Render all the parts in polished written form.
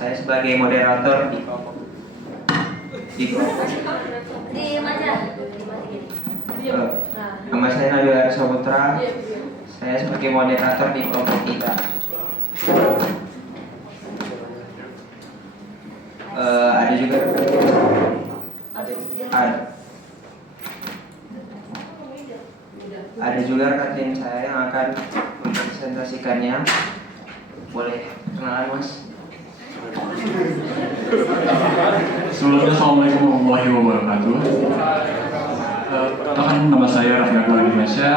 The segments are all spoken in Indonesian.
Saya sebagai moderator di kelompok nama saya Nabil Arisa Putra. Saya sebagai moderator di kelompok kita. Ada juga ada juga rekan tim saya yang akan mempresentasikannya. Boleh kenalan, Mas? Sebelumnya, Assalamualaikum warahmatullahi wabarakatuh. Perkenalkan, nama saya Raffi Akbar Indonesia.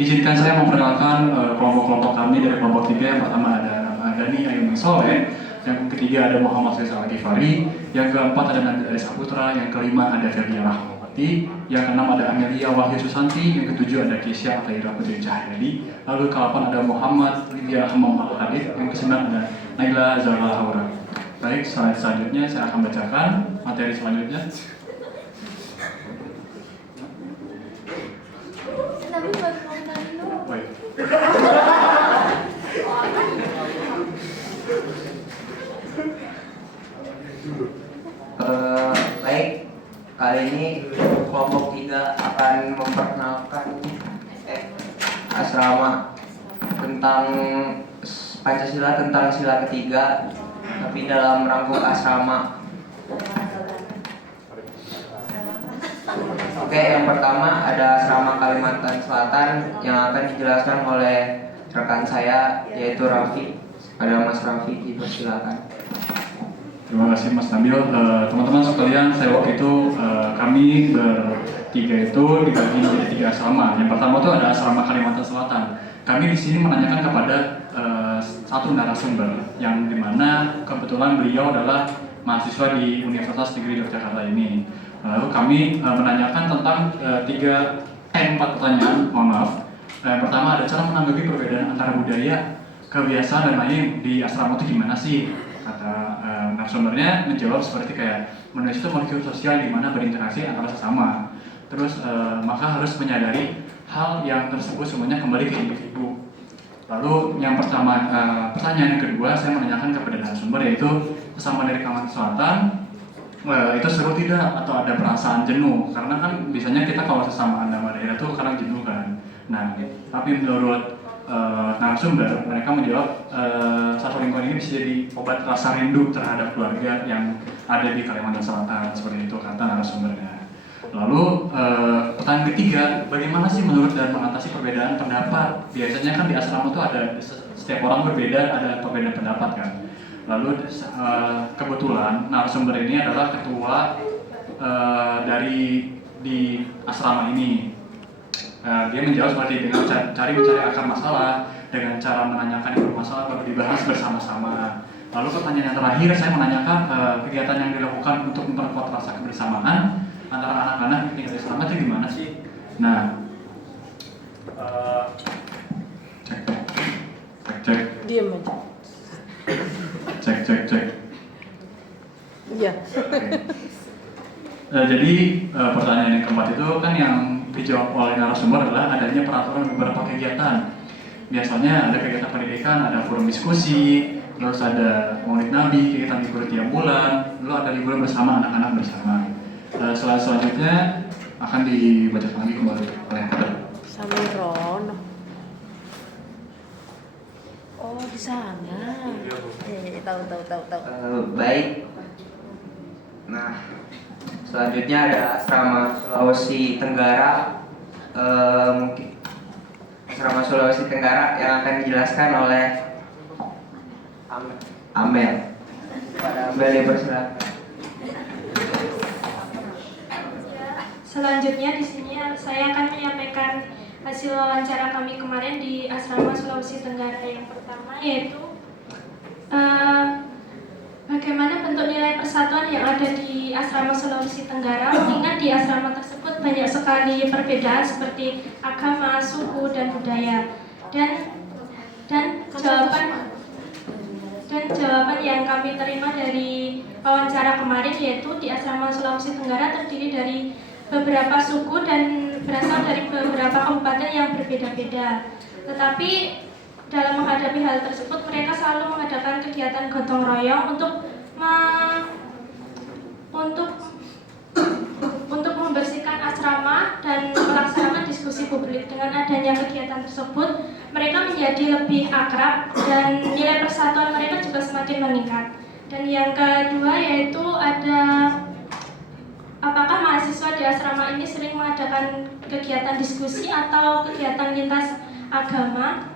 Izinkan saya memperkenalkan kelompok-kelompok kami dari kelompok 3. Yang pertama ada nama Dani Ayumi Soleh, yang ketiga ada Muhammad Faisal Al-Ghifari, yang keempat ada Nabil Arisa Putra, yang kelima ada Felia Rahmawati, yang keenam ada Amelia Wahyu Susanti, yang ketujuh ada Kesya Ataira Putri Cahyadi, lalu ke-8 ada Muhammad Lydia Hamam Al-Hadid, yang ke-9 ada Naila Zahra Haura. Baik, selanjutnya saya akan bacakan materi selanjutnya. Baik. Baik, kali ini kelompok 3 akan memperkenalkan asrama tentang Pancasila, tentang sila ketiga, tapi dalam rangkung asrama. Oke, yang pertama ada asrama Kalimantan Selatan yang akan dijelaskan oleh rekan saya, yaitu Raffi. Ada Mas Raffi, dipersilakan. Terima kasih Mas Nabil. Teman-teman sekalian, saya waktu itu kami bertiga itu dibagi menjadi 3 asrama. Yang pertama itu ada asrama Kalimantan Selatan. Kami di sini menanyakan kepada satu narasumber yang dimana kebetulan beliau adalah mahasiswa di Universitas Negeri Yogyakarta ini. Lalu kami menanyakan tentang 4 pertanyaan, mohon maaf. Yang pertama ada cara menanggapi perbedaan antara budaya, kebiasaan dan lain di asrama itu gimana sih? Kata narasumbernya menjawab seperti kayak manusia itu molekul sosial di mana berinteraksi antara sesama. Terus maka harus menyadari hal yang tersebut semuanya kembali ke individu. Lalu yang pertama, pertanyaan yang kedua saya menanyakan kepada narasumber, yaitu sesama dari Kalimantan Selatan itu seru tidak atau ada perasaan jenuh? Karena kan biasanya kita kalau sesama nama daerah itu kadang jenuh kan. Nah, tapi menurut narasumber mereka menjawab satu lingkungan ini bisa jadi obat rasa rindu terhadap keluarga yang ada di Kalimantan Selatan, seperti itu kata narasumbernya. Lalu pertanyaan ketiga, bagaimana sih menurut dan mengatasi perbedaan pendapat? Biasanya kan di asrama itu ada setiap orang berbeda, ada perbedaan pendapat kan. Lalu kebetulan narasumber ini adalah ketua dari di asrama ini. Dia menjawab seperti dengan mencari akar masalah, dengan cara menanyakan yang bermasalah baru dibahas bersama-sama. Lalu pertanyaan yang terakhir saya menanyakan kegiatan yang dilakukan untuk memperkuat rasa kebersamaan antara anak-anak yang tinggal di asrama itu gimana sih? Nah, cek. Diam aja. Cek. Iya. Jadi pertanyaan yang keempat itu kan yang dijawab oleh narasumber adalah adanya peraturan beberapa kegiatan. Biasanya ada kegiatan pendidikan, ada forum diskusi, terus ada maulid nabi, kegiatan libur tiap bulan, lalu ada liburan bersama anak-anak bersama. Selanjutnya akan dibacakan lagi kembali oleh Samiron. Oh, di sana. Tahu. Baik. Nah, selanjutnya ada asrama Sulawesi Tenggara. Mungkin asrama Sulawesi Tenggara yang akan dijelaskan oleh Amel. Pada Amel, dipersilakan. Selanjutnya di sini saya akan menyampaikan hasil wawancara kami kemarin di asrama Sulawesi Tenggara. Yang pertama yaitu bagaimana bentuk nilai persatuan yang ada di asrama Sulawesi Tenggara, mengingat di asrama tersebut banyak sekali perbedaan seperti agama, suku, dan budaya. Dan jawaban yang kami terima dari wawancara kemarin yaitu di asrama Sulawesi Tenggara terdiri dari beberapa suku dan berasal dari beberapa kabupaten yang berbeda-beda. Tetapi dalam menghadapi hal tersebut, mereka selalu mengadakan kegiatan gotong royong untuk publik. Dengan adanya kegiatan tersebut, mereka menjadi lebih akrab dan nilai persatuan mereka juga semakin meningkat. Dan yang kedua yaitu ada apakah mahasiswa di asrama ini sering mengadakan kegiatan diskusi atau kegiatan lintas agama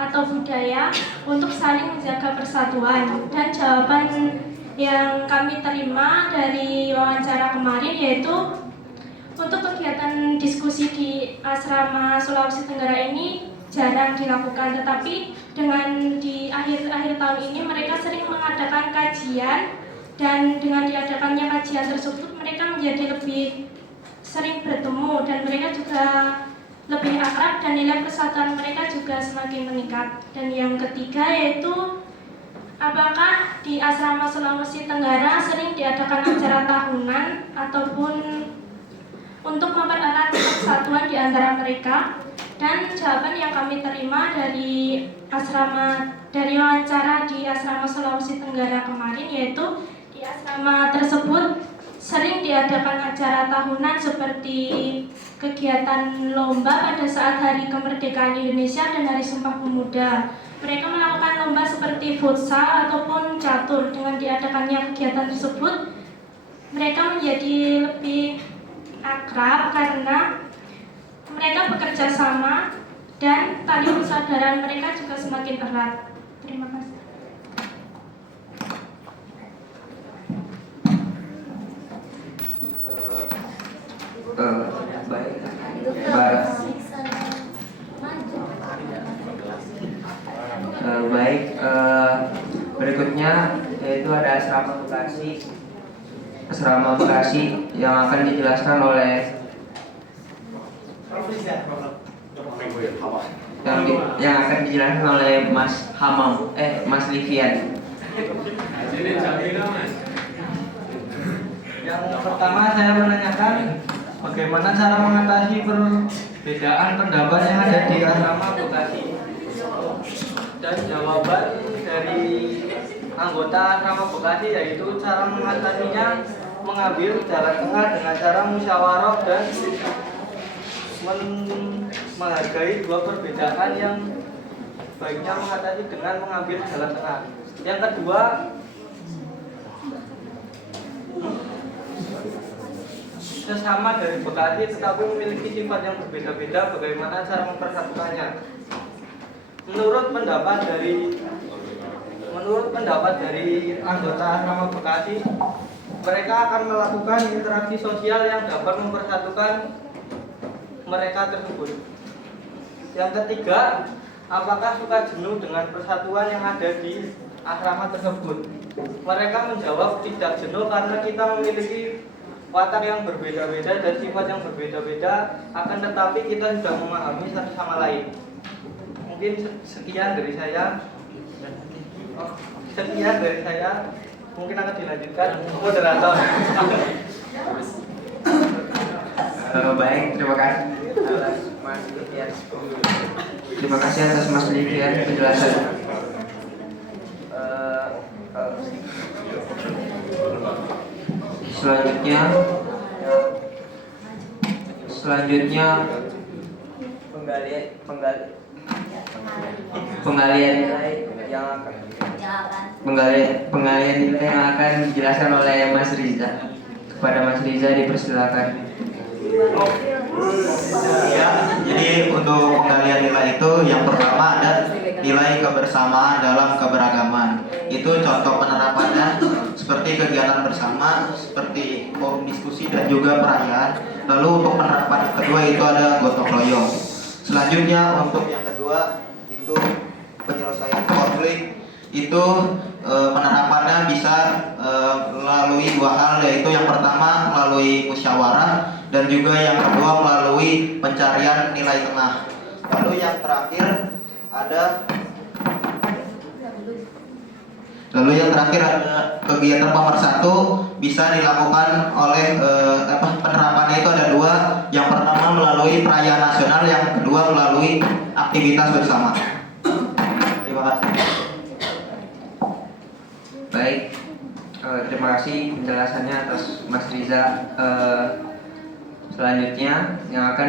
atau budaya untuk saling menjaga persatuan. Dan jawaban yang kami terima dari wawancara kemarin yaitu untuk kegiatan diskusi di asrama Sulawesi Tenggara ini jarang dilakukan, tetapi dengan di akhir tahun ini mereka sering mengadakan kajian, dan dengan diadakannya kajian tersebut mereka menjadi lebih sering bertemu dan mereka juga lebih akrab dan nilai persatuan mereka juga semakin meningkat. Dan yang ketiga yaitu apakah di asrama Sulawesi Tenggara sering diadakan acara tahunan ataupun untuk mempererat persatuan di antara mereka. Dan jawaban yang kami terima dari wawancara di asrama Sulawesi Tenggara kemarin yaitu di asrama tersebut sering diadakan acara tahunan seperti kegiatan lomba pada saat Hari Kemerdekaan Indonesia dan Hari Sumpah Pemuda. Mereka melakukan lomba seperti futsal ataupun catur. Dengan diadakannya kegiatan tersebut, mereka menjadi lebih akrab karena mereka bekerja sama dan tali persaudaraan mereka juga semakin erat. Terima kasih. Berikutnya yaitu ada asrama Bekasi yang akan dijelaskan oleh yang akan dijelaskan oleh Mas Hamam, Mas Livian. Yang pertama saya menanyakan bagaimana cara mengatasi perbedaan pendapat yang ada di asrama Bekasi. Dan jawaban dari anggota asrama Bekasi yaitu cara mengatasinya mengambil jalan tengah dengan cara musyawarah dan menghargai dua perbedaan yang baiknya mengatasi dengan mengambil jalan tengah. Yang kedua, sesama dari Bekasi tetapi memiliki sifat yang berbeda-beda, bagaimana cara mempersatukannya. Menurut pendapat dari anggota asrama Bekasi, mereka akan melakukan interaksi sosial yang dapat mempersatukan mereka tersebut. Yang ketiga, apakah suka jenuh dengan persatuan yang ada di asrama tersebut? Mereka menjawab tidak jenuh karena kita memiliki watak yang berbeda-beda dan sifat yang berbeda-beda, akan tetapi kita sudah memahami satu sama lain. Mungkin sekian dari saya. Mungkin akan dilanjutkan moderator. Baik, terima kasih atas Mas Livian. Terima kasih atas Mas Livian penjelasan. Selanjutnya penggalian nilai yang akan dijelaskan oleh Mas Riza. Kepada Mas Riza dipersilakan. Ya, jadi untuk penggalian nilai itu yang pertama ada nilai kebersamaan dalam keberagaman. Itu contoh penerapannya seperti kegiatan bersama, seperti forum diskusi dan juga perayaan. Lalu untuk penerapan yang kedua itu ada gotong royong. Selanjutnya untuk yang kedua itu penyelesaian konflik. Itu penerapannya bisa melalui dua hal, yaitu yang pertama melalui musyawarah dan juga yang kedua melalui pencarian nilai tengah. Lalu yang terakhir ada kegiatan pemersatu bisa dilakukan oleh penerapannya itu ada dua. Yang pertama melalui perayaan nasional, yang kedua melalui aktivitas bersama. Terima kasih. Baik, terima kasih penjelasannya atas Mas Riza. Selanjutnya yang akan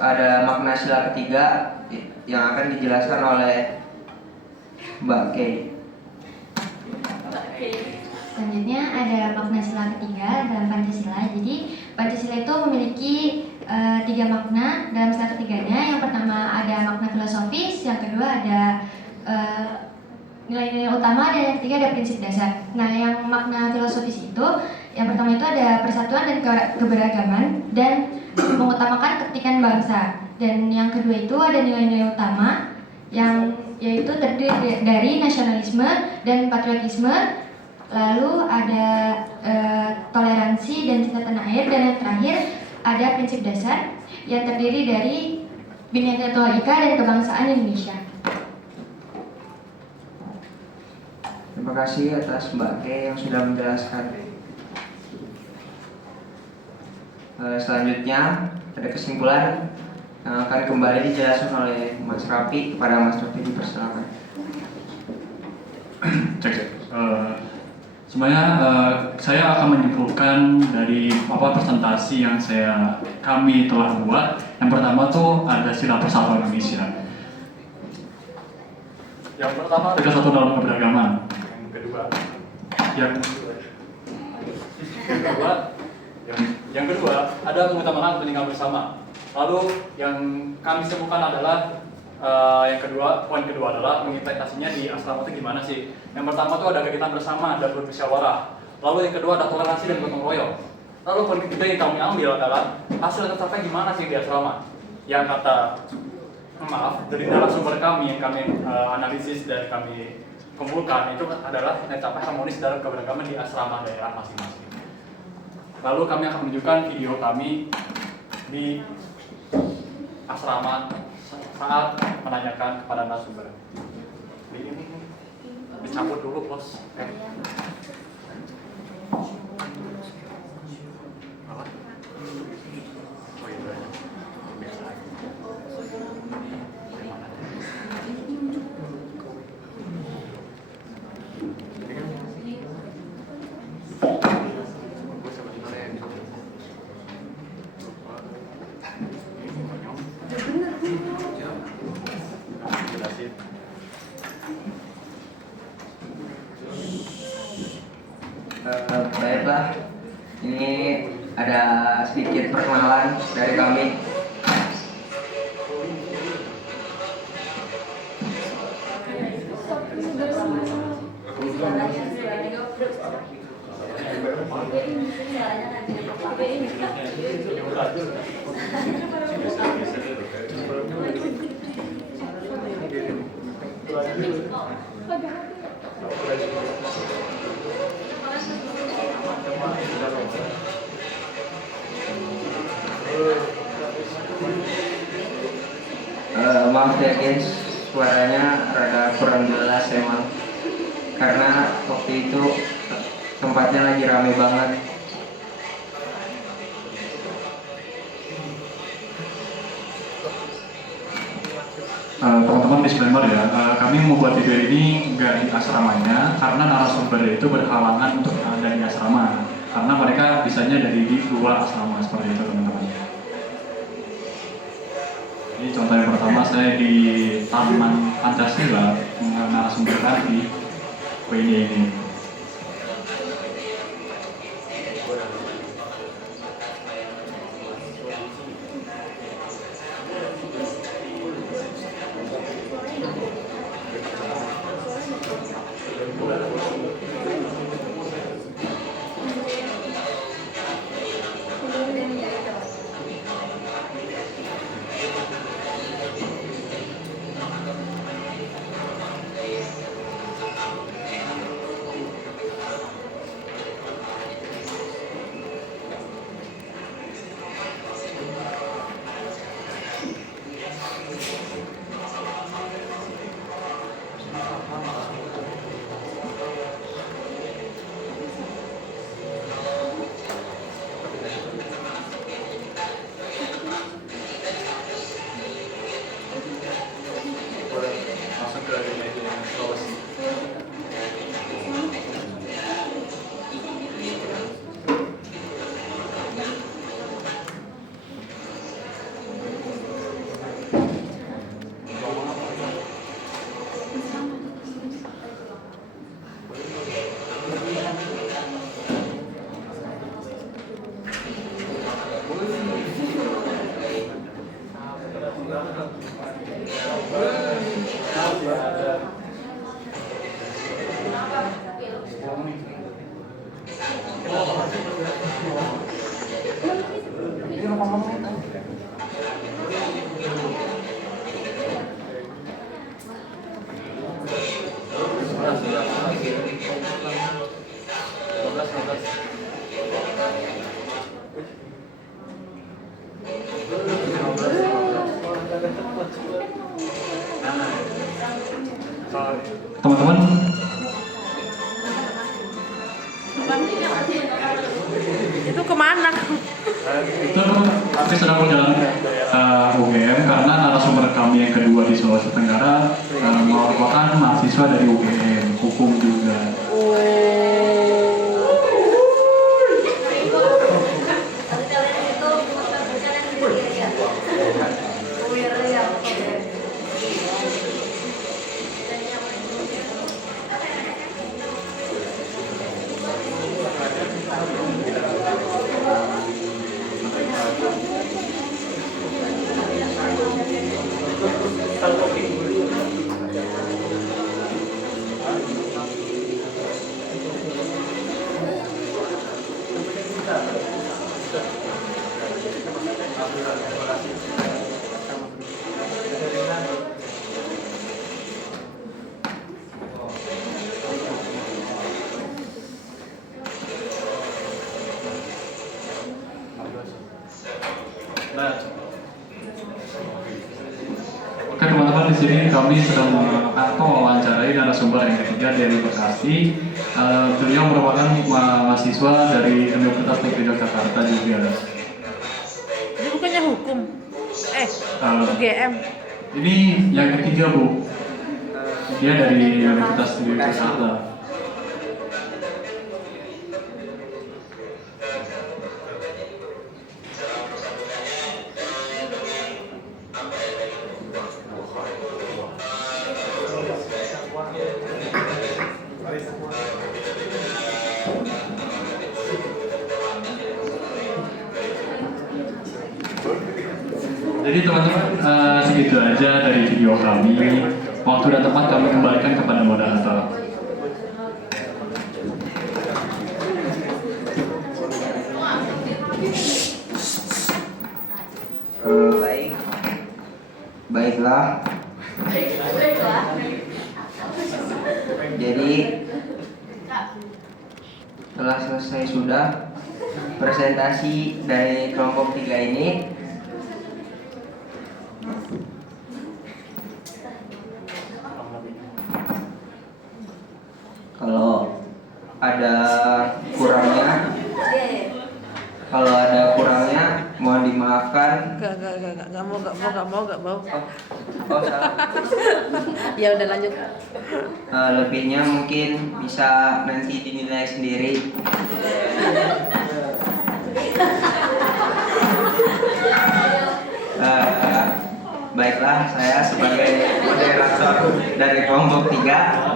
ada makna sila ketiga yang akan dijelaskan oleh Mbak Kay. Selanjutnya ada makna sila ketiga dalam Pancasila. Jadi Pancasila itu memiliki 3 makna dalam sila ketiganya. Yang pertama ada makna filosofis, yang kedua ada nilai-nilai utama, dan yang ketiga ada prinsip dasar. Nah, yang makna filosofis itu yang pertama itu ada persatuan dan keberagaman dan mengutamakan kepentingan bangsa. Dan yang kedua itu ada nilai-nilai utama yang yaitu terdiri dari nasionalisme dan patriotisme. Lalu ada toleransi dan cinta tanah air, dan yang terakhir ada prinsip dasar yang terdiri dari Bhinneka Tunggal Ika dan kebangsaan Indonesia. Terima kasih atas Mbak Kay yang sudah menjelaskan. Selanjutnya ada kesimpulan yang akan kembali dijelaskan oleh Mas Raffi. Kepada Mas Raffi dipersilakan. Sebenarnya saya akan menyimpulkan dari presentasi yang kami telah buat. Yang pertama tuh ada sila persatuan Indonesia. Yang pertama ada satu dalam keberagaman. Yang kedua ada mengutamakan kepentingan bersama. Lalu yang kami sebutkan adalah poin kedua adalah mengimplementasinya di asrama itu gimana sih? Yang pertama tuh ada kegiatan bersama dan bermusyawarah. Lalu yang kedua ada toleransi dan gotong royong. Lalu poin ketiga yang kami ambil adalah hasil tercapai gimana sih di asrama? Yang dari narasumber kami yang kami analisis dan kami kumpulkan itu adalah mencapai harmonis dalam keberagaman di asrama daerah masing-masing. Lalu kami akan menunjukkan video kami di asrama saat menanyakan kepada narasumber. Ini dicabut dulu, bos. Baiklah, ini ada sedikit perkenalan dari kami. Maaf ya guys, suaranya rada kurang jelas emang, karena waktu itu tempatnya lagi rame banget. Teman-teman disclaimer ya, kami membuat video ini nggak di asramanya karena narasumber itu berhalangan untuk ada di asrama, karena mereka bisanya dari di luar asrama seperti itu teman-teman. Ini contoh yang pertama, saya di Taman Pancasila dengan narasumber tadi, WD ini. Teman-teman, Itu kemana? itu kami sedang berjalan ke UGM karena narasumber kami yang kedua di Sulawesi Tenggara merupakan mahasiswa dari UGM, hukum juga. Oke teman-teman, di sini kami sedang mewawancarai narasumber yang ketiga dari Bekasi. Beliau merupakan mahasiswa dari Universitas Negeri Yogyakarta juga. Ini bukannya hukum? UGM. Ini yang ketiga Bu. Dia dari Universitas Negeri Yogyakarta. Jadi teman-teman, segitu aja dari video kami. Waktu dan tempat kami kembalikan kepada moderator. Baiklah. Jadi telah selesai sudah presentasi dari kelompok 3 ini. Kalau ada kurangnya, mohon dimaafkan. Gak mau. Oh, salah. Ya udah lanjut. Lebihnya mungkin bisa nanti dinilai sendiri. Baiklah, saya sebagai moderator dari kelompok 3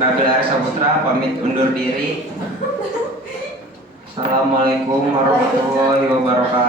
Nabil Aris Saputra pamit undur diri. Assalamualaikum warahmatullahi wabarakatuh.